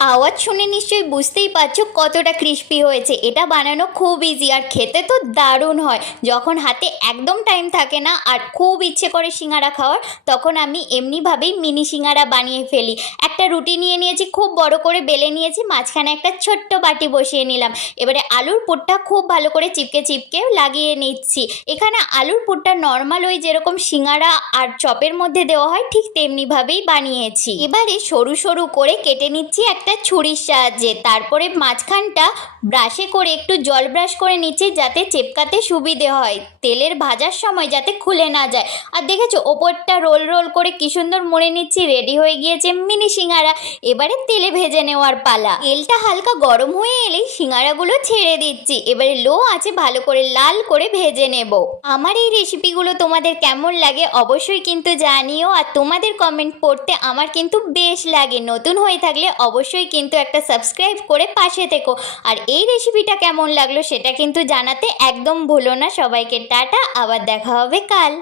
আওয়াজ শুনে নিশ্চয়ই বুঝতেই পারছ কতটা ক্রিস্পি হয়েছে। এটা বানানো খুব ইজি আর খেতে তো দারুণ হয়। যখন হাতে একদম টাইম থাকে না আর খুব ইচ্ছে করে সিঙ্গারা খাওয়ার, তখন আমি এমনিভাবেই মিনি সিঙ্গারা বানিয়ে ফেলি। একটা রুটি নিয়ে নিয়েছি, খুব বড় করে বেলে নিয়েছি, মাঝখানে একটা ছোট্ট বাটি বসিয়ে নিলাম। এবারে আলুর পুরটা খুব ভালো করে চিপকে চিপকে লাগিয়ে নিচ্ছি। এখানে আলুর পুরটা নর্মাল ওই যেরকম সিঙ্গারা আর চপের মধ্যে দেওয়া হয়, ঠিক তেমনিভাবেই বানিয়েছি। এবারে সরু সরু করে কেটে নিচ্ছি একটা ছুরির সাহায্যে। তারপরে মাঝখানটা ব্রাশে করে একটু জল ব্রাশ করে নিচ্ছি যাতে চেপকাতে সুবিধে হয়। তেলের ভাজার সময় যাতে খুলে না যায়। আর দেখেছ, ওপরটা রোল রোল করে কি সুন্দর মুড়ে নিচ্ছি, রেডি হয়ে গিয়েছে মিনি সিঙ্গারা। এবারে তেলে ভেজে নেওয়ার পালা। তেলটা হালকা গরম হয়ে এলেই সিঙ্গারাগুলো ছেড়ে দিচ্ছি। এবারে লো আছে, ভালো করে লাল করে ভেজে নেব। আমার এই রেসিপিগুলো তোমাদের কেমন লাগে অবশ্যই কিন্তু জানিও। আর তোমাদের কমেন্ট পড়তে আমার কিন্তু বেশ লাগে। নতুন হয়ে থাকলে অবশ্যই কিন্তু একটা সাবস্ক্রাইব করে পাশে থেকো। আর এই রেসিপিটা কেমন লাগল সেটা কিন্তু জানাতে একদম ভুলো না। সবাইকে টাটা, আবার দেখা হবে কাল।